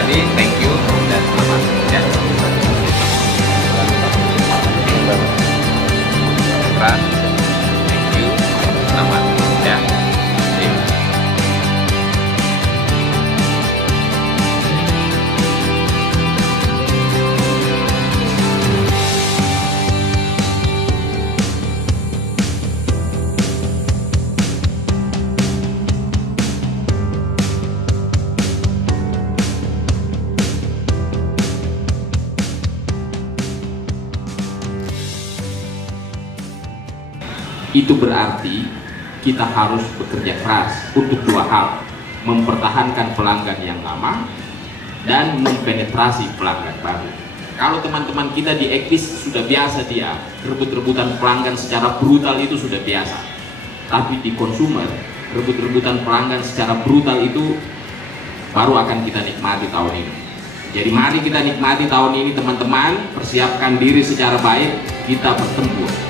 everybody, thank you dan selamat ya. Thank you, selamat ya. Itu berarti kita harus bekerja keras untuk dua hal: mempertahankan pelanggan yang lama dan mempenetrasi pelanggan baru. Kalau teman-teman kita di Ekvis sudah biasa dia rebut-rebutan pelanggan secara brutal, itu sudah biasa. Tapi di konsumer, rebut-rebutan pelanggan secara brutal itu baru akan kita nikmati tahun ini. Jadi mari kita nikmati tahun ini teman-teman, persiapkan diri secara baik, kita bertempur.